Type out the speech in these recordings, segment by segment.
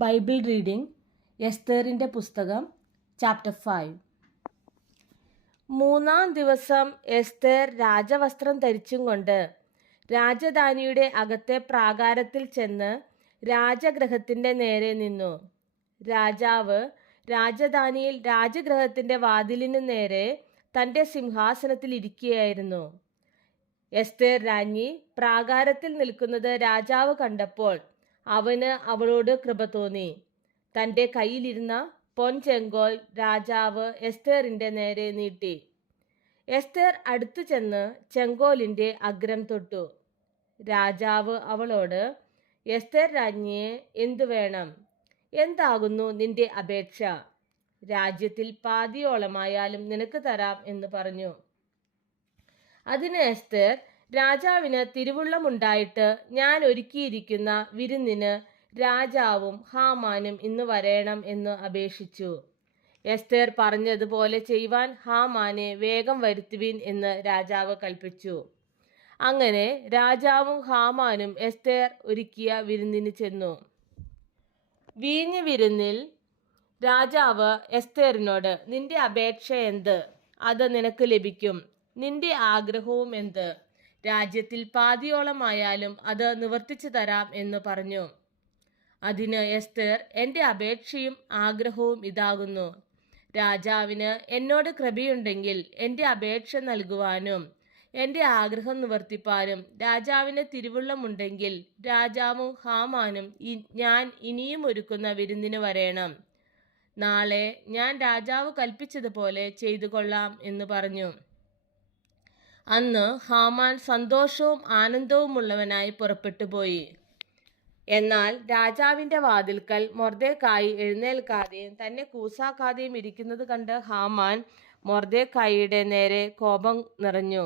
Bible reading എസ്തേറിൻ്റെ പുസ്തകം chapter 5. 3-ാം ദിവസം എസ്തേർ രാജവസ്ത്രം ധരിച്ചും കൊണ്ട് രാജധാനിയുടെ അകത്തെ പ്രാകാരത്തിൽ ചെന്ന് രാജഗൃഹത്തിൻ്റെ നേരെ നിന്നു. രാജാവ് രാജധാനിയിൽ രാജഗൃഹത്തിൻ്റെ വാതിലിനു നേരെ തൻ്റെ സിംഹാസനത്തിൽ ഇരിക്കുകയായിരുന്നു. എസ്തേർ രാജ്ഞി പ്രാകാരത്തിൽ നിൽക്കുന്നത് രാജാവ് കണ്ടപ്പോൾ അവന് അവളോട് കൃപ തോന്നി. തൻ്റെ കയ്യിലിരുന്ന പൊൻചെങ്കോൽ രാജാവ് എസ്തേറിൻ്റെ നേരെ നീട്ടി. എസ്തേർ അടുത്തു ചെന്ന് ചെങ്കോലിൻ്റെ അഗ്രം തൊട്ടു. രാജാവ് അവളോട്, എസ്തേർ രാജ്ഞിയെ, എന്തു വേണം? എന്താകുന്നു നിന്റെ അപേക്ഷ? രാജ്യത്തിൽ പാതിയോളമായാലും നിനക്ക് തരാം എന്ന് പറഞ്ഞു. അതിന് എസ്തേർ, രാജാവിന് തിരുവുള്ളമുണ്ടായിട്ട് ഞാൻ ഒരുക്കിയിരിക്കുന്ന വിരുന്നിന് രാജാവും ഹാമാനും ഇന്ന് വരേണം എന്ന് അപേക്ഷിച്ചു. എസ്തേർ പറഞ്ഞതുപോലെ ചെയ്യുവാൻ ഹാമാനെ വേഗം വരുത്തുവിൻ എന്ന് രാജാവ് കൽപ്പിച്ചു. അങ്ങനെ രാജാവും ഹാമാനും എസ്തേർ ഒരുക്കിയ വിരുന്നിന് ചെന്നു. വീഞ്ഞ് വിരുന്നിൽ രാജാവ് എസ്തേറിനോട്, നിന്റെ അപേക്ഷ എന്ത്? അത് നിനക്ക് ലഭിക്കും. നിന്റെ ആഗ്രഹവും എന്ത്? രാജ്യത്തിൽ പാതിയോളമായാലും അത് നിവർത്തിച്ചു തരാം എന്ന് പറഞ്ഞു. അതിന് എസ്തേർ, എൻ്റെ അപേക്ഷയും ആഗ്രഹവും ഇതാകുന്നു. രാജാവിന് എന്നോട് കൃപയുണ്ടെങ്കിൽ എൻ്റെ അപേക്ഷ നൽകുവാനും എൻ്റെ ആഗ്രഹം നിവർത്തിപ്പാനും രാജാവിന് തിരുവുള്ളമുണ്ടെങ്കിൽ രാജാവും ഹാമാനും ഞാൻ ഇനിയും ഒരുക്കുന്ന വിരുന്നിന് വരേണം. നാളെ ഞാൻ രാജാവ് കൽപ്പിച്ചതുപോലെ ചെയ്തു കൊള്ളാം എന്ന് പറഞ്ഞു. അന്ന് ഹാമാൻ സന്തോഷവും ആനന്ദവുമുള്ളവനായി പുറപ്പെട്ടു പോയി. എന്നാൽ രാജാവിൻ്റെ വാതിൽക്കൽ മൊർദെഖായി എഴുന്നേൽക്കാതെയും തന്നെ കൂസാക്കാതെയും ഇരിക്കുന്നത് കണ്ട് ഹാമാൻ മൊർദെഖായിയുടെ നേരെ കോപം നിറഞ്ഞു.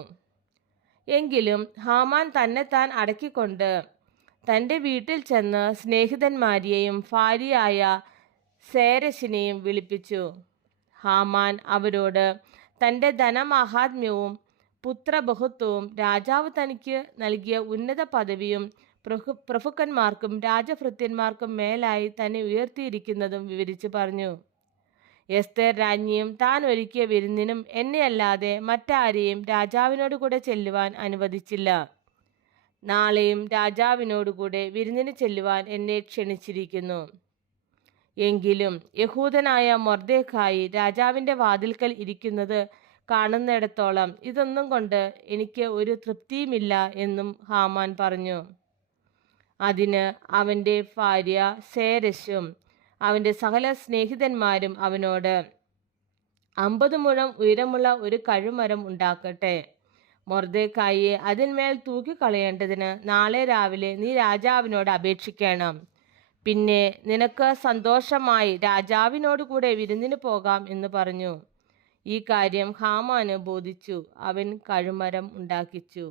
എങ്കിലും ഹാമാൻ തന്നെത്താൻ അടക്കിക്കൊണ്ട് തൻ്റെ വീട്ടിൽ ചെന്ന് സ്നേഹിതന്മാരെയും ഭാര്യയായ സേരെശിനെയും വിളിപ്പിച്ചു. ഹാമാൻ അവരോട് തൻ്റെ ധനമാഹാത്മ്യവും പുത്രബഹുത്വവും രാജാവ് തനിക്ക് നൽകിയ ഉന്നത പദവിയും പ്രഭുക്കന്മാർക്കും രാജഭൃത്യന്മാർക്കും മേലായി തന്നെ ഉയർത്തിയിരിക്കുന്നതും വിവരിച്ചു പറഞ്ഞു. എസ്തേർ രാജ്ഞിയും താൻ ഒരുക്കിയ വിരുന്നിനും എന്നെയല്ലാതെ മറ്റാരെയും രാജാവിനോടുകൂടെ ചെല്ലുവാൻ അനുവദിച്ചില്ല. നാളെയും രാജാവിനോടുകൂടെ വിരുന്നിന് ചെല്ലുവാൻ എന്നെ ക്ഷണിച്ചിരിക്കുന്നു. എങ്കിലും യഹൂദനായ മൊർദെഖായി രാജാവിൻ്റെ വാതിൽക്കൽ ഇരിക്കുന്നത് കാണുന്നിടത്തോളം ഇതൊന്നും കൊണ്ട് എനിക്ക് ഒരു തൃപ്തിയുമില്ല എന്നും ഹാമാൻ പറഞ്ഞു. അതിന് അവൻ്റെ ഭാര്യ സേരെശും അവൻ്റെ സകല സ്നേഹിതന്മാരും അവനോട്, 50 മുഴം ഉയരമുള്ള ഒരു കഴുമരം ഉണ്ടാക്കട്ടെ. മൊർദെഖായിയെ അതിന്മേൽ തൂക്കിക്കളയേണ്ടതിന് നാളെ രാവിലെ നീ രാജാവിനോട് അപേക്ഷിക്കണം. പിന്നെ നിനക്ക് സന്തോഷമായി രാജാവിനോടുകൂടെ വിരുന്നിന് പോകാം എന്ന് പറഞ്ഞു. ഈ കാര്യം ഹാമാന് ബോധിച്ചു. അവൻ കഴുമരം ഉണ്ടാക്കിച്ചു.